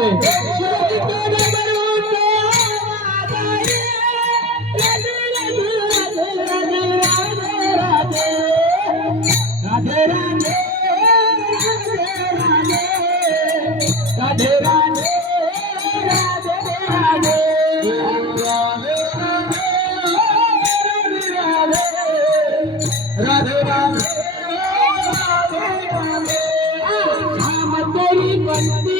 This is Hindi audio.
होते राधे राधे